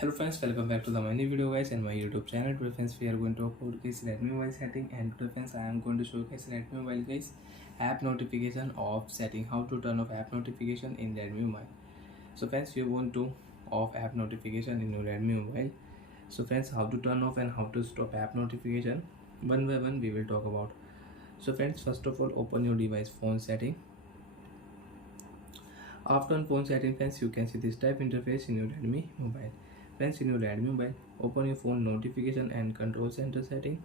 Hello friends, welcome back to the my new video guys and my YouTube channel. Today friends we are going to talk about guys Redmi mobile setting, and today friends I am going to show you guys Redmi mobile guys app notification off setting, how to turn off app notification in Redmi mobile. So friends, you want to off app notification in your Redmi mobile. So friends, how to turn off and how to stop app notification, one by one we will talk about. So friends, first of all open your device phone setting. After on phone setting friends, you can see this type interface in your Redmi mobile. Friends, in your Redmi mobile, open your phone notification and control center setting.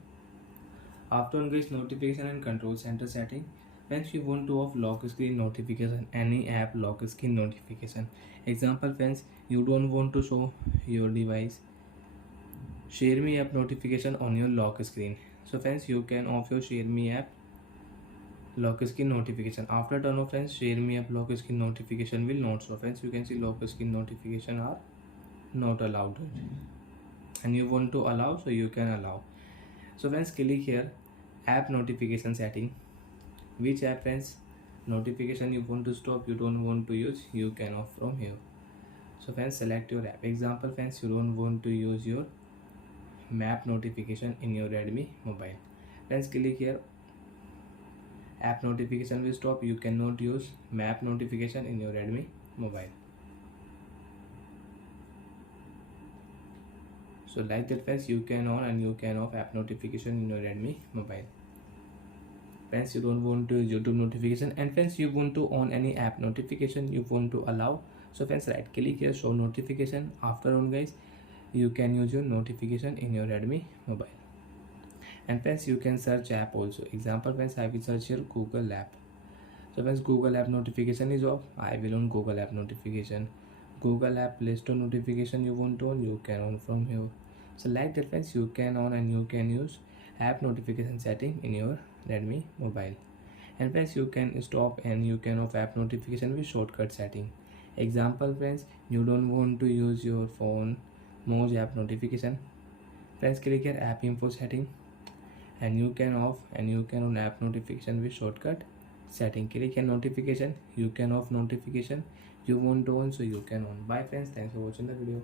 After on guys notification and control center setting, friends you want to off lock screen notification, any app lock screen notification. Example friends, you don't want to show your device share me app notification on your lock screen. So friends, you can off your share me app lock screen notification. After turn off friends, share me app lock screen notification will not show. Friends, you can see lock screen notification are not allowed, and you want to allow, so you can allow. So friends, click here app notification setting. Which app friends notification you want to stop, you don't want to use, you can off from here. So friends, select your app. Example friends, you don't want to use your map notification in your Redmi mobile. Friends, click here app notification will stop, you cannot use map notification in your Redmi mobile. So like that friends, you can on and you can off app notification in your Redmi mobile. Friends, you don't want to use YouTube notification, and friends you want to on any app notification, you want to allow. So friends, right click here show notification. After on guys, you can use your notification in your Redmi mobile. And friends, you can search app also. Example friends, I will search here Google app. So friends, Google app notification is off, I will on Google app notification. Google app Play Store notification you want to on, you can on from here. So like that friends, you can on and you can use app notification setting in your Redmi mobile. And friends, you can stop and you can off app notification with shortcut setting. Example friends, you don't want to use your phone Moj app notification. Friends, click here app info setting, and you can off and you can on app notification with shortcut setting. Click here notification, you can off notification, you want to on, so you can on. Bye friends, thanks for watching the video.